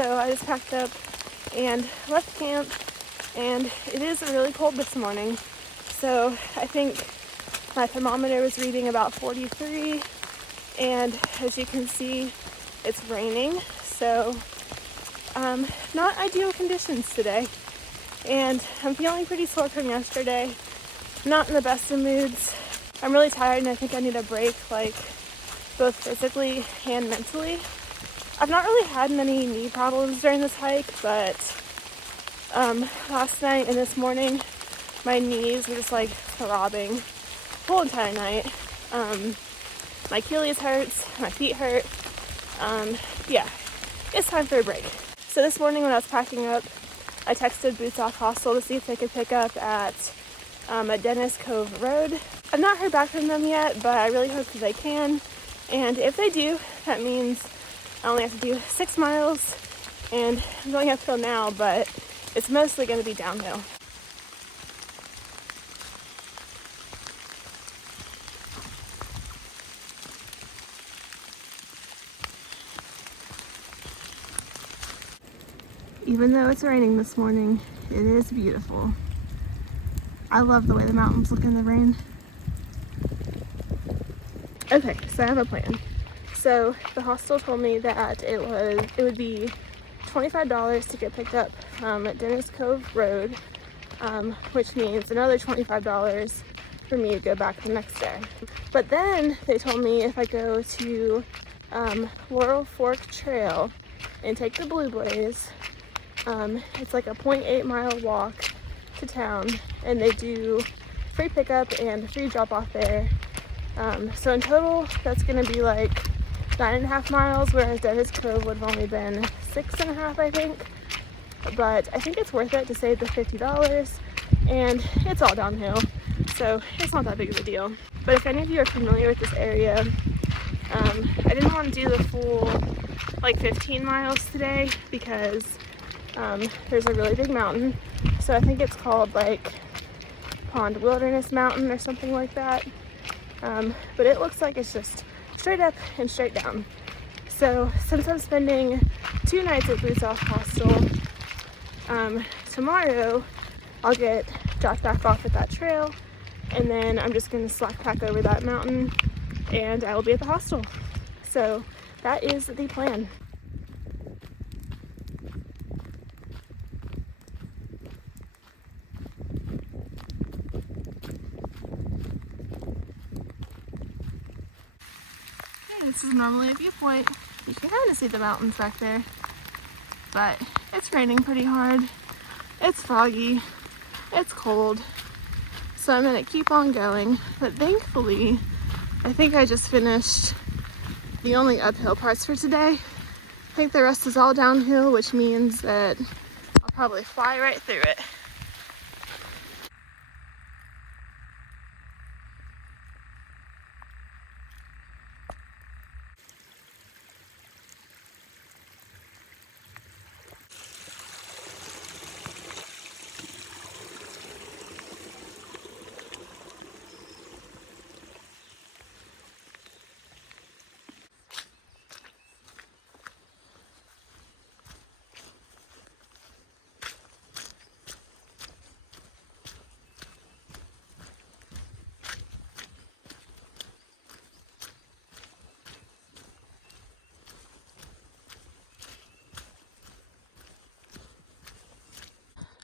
So I just packed up and left camp, and it is really cold this morning. So I think my thermometer was reading about 43, and as you can see, it's raining. So not ideal conditions today. And I'm feeling pretty sore from yesterday. Not in the best of moods. I'm really tired and I think I need a break, like both physically and mentally. I've not really had many knee problems during this hike, but last night and this morning, my knees were just like throbbing the whole entire night. My Achilles hurts, my feet hurt. Yeah, it's time for a break. So this morning when I was packing up, I texted Boots Off Hostel to see if they could pick up at Dennis Cove Road. I've not heard back from them yet, but I really hope that they can. And if they do, that means I only have to do 6 miles, and I'm going uphill now, but it's mostly going to be downhill. Even though it's raining this morning, it is beautiful. I love the way the mountains look in the rain. Okay, so I have a plan. So the hostel told me that it would be $25 to get picked up at Dennis Cove Road, which means another $25 for me to go back the next day. But then they told me if I go to Laurel Falls Trail and take the Blue Blaze, it's like a 0.8 mile walk to town, and they do free pickup and free drop off there. So in total, that's going to be like 9.5 miles, whereas Dennis Cove would have only been 6.5, I think. But I think it's worth it to save the $50, and it's all downhill, so it's not that big of a deal. But if any of you are familiar with this area, I didn't want to do the full like 15 miles today because there's a really big mountain. So I think it's called like Pond Wilderness Mountain or something like that. But it looks like it's just straight up and straight down. So since I'm spending 2 nights at Boots Off Hostel, tomorrow I'll get dropped back off at that trail, and then I'm just going to slack pack over that mountain and I will be at the hostel. So that is the plan. This is normally a viewpoint. You can kind of see the mountains back there, but it's raining pretty hard. It's foggy, it's cold, so I'm gonna keep on going. But thankfully, I think I just finished the only uphill parts for today. I think the rest is all downhill, which means that I'll probably fly right through it.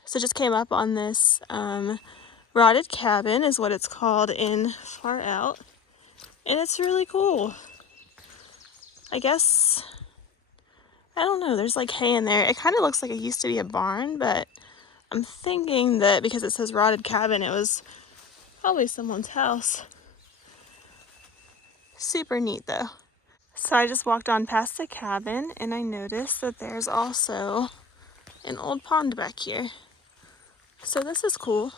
So just came up on this rotted cabin is what it's called in Far Out, and it's really cool. I guess, I don't know, there's like hay in there. It kind of looks like it used to be a barn, but I'm thinking that because it says rotted cabin, it was probably someone's house. Super neat though. So I just walked on past the cabin and I noticed that there's also an old pond back here. So this is cool.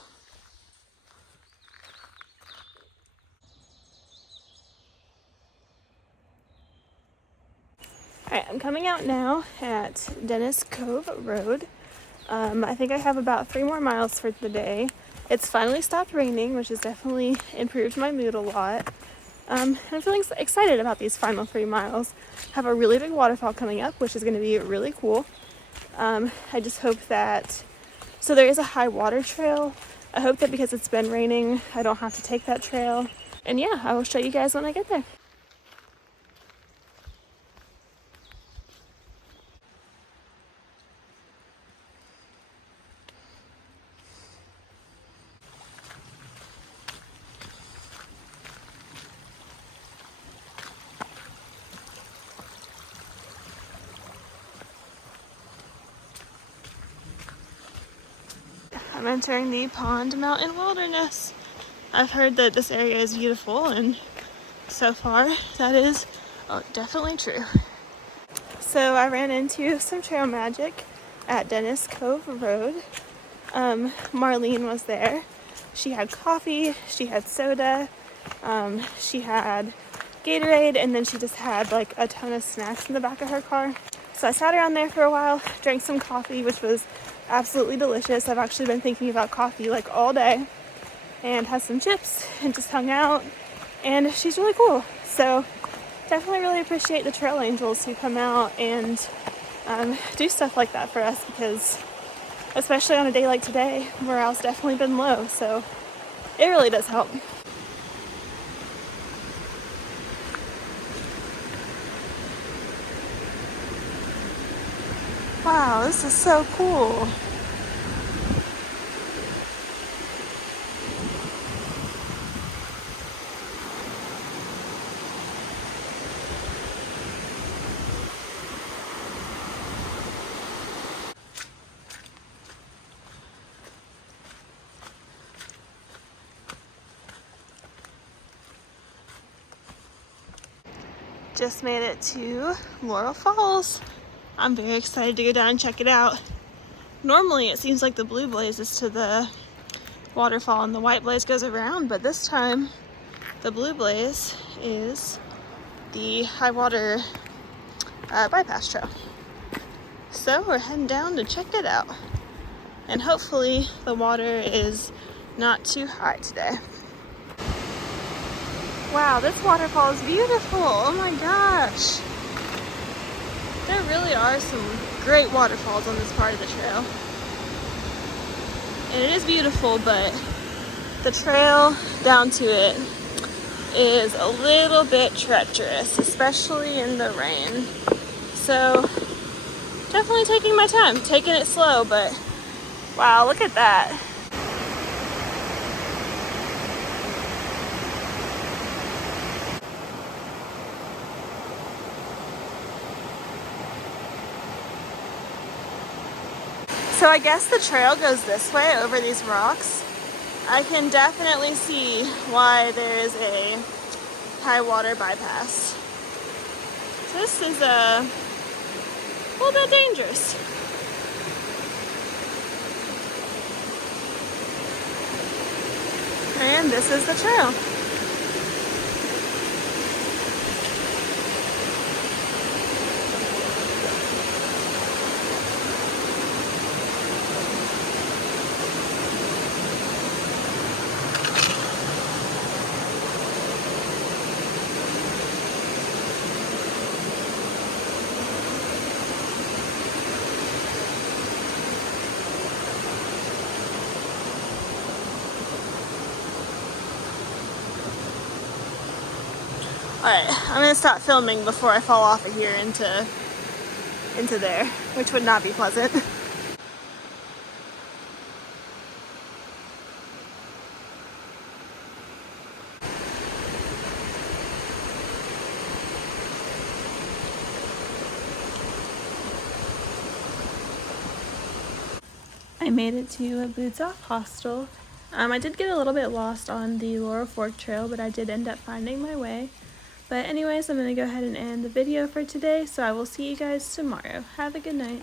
Alright, I'm coming out now at Dennis Cove Road. I think I have about 3 more miles for the day. It's finally stopped raining, which has definitely improved my mood a lot. I'm feeling excited about these final 3 miles. I have a really big waterfall coming up, which is going to be really cool. I just hope that, so there is a high water trail. I hope that because it's been raining, I don't have to take that trail. And yeah, I will show you guys when I get there. I'm entering the Pond Mountain Wilderness. I've heard that this area is beautiful, and so far that is definitely true. So I ran into some trail magic at Dennis Cove Road. Marlene was there. She had coffee, she had soda, she had Gatorade, and then she just had like a ton of snacks in the back of her car. So I sat around there for a while, drank some coffee, which was absolutely delicious. I've actually been thinking about coffee like all day, and had some chips and just hung out, and she's really cool. So definitely really appreciate the trail angels who come out and do stuff like that for us, because especially on a day like today, morale's definitely been low, so it really does help. Wow, this is so cool. Just made it to Laurel Falls. I'm very excited to go down and check it out. Normally it seems like the blue blaze is to the waterfall and the white blaze goes around, but this time the blue blaze is the high water bypass trail. So we're heading down to check it out. And hopefully the water is not too high today. Wow, this waterfall is beautiful. Oh my gosh. There really are some great waterfalls on this part of the trail. And it is beautiful, but the trail down to it is a little bit treacherous, especially in the rain. So definitely taking my time, taking it slow, but wow, look at that. So I guess the trail goes this way over these rocks. I can definitely see why there is a high water bypass. So this is a little bit dangerous. And this is the trail. Alright, I'm gonna stop filming before I fall off of here into there, which would not be pleasant. I made it to a Boots Off hostel. I did get a little bit lost on the Laurel Fork Trail, but I did end up finding my way. But anyways, I'm going to go ahead and end the video for today, so I will see you guys tomorrow. Have a good night.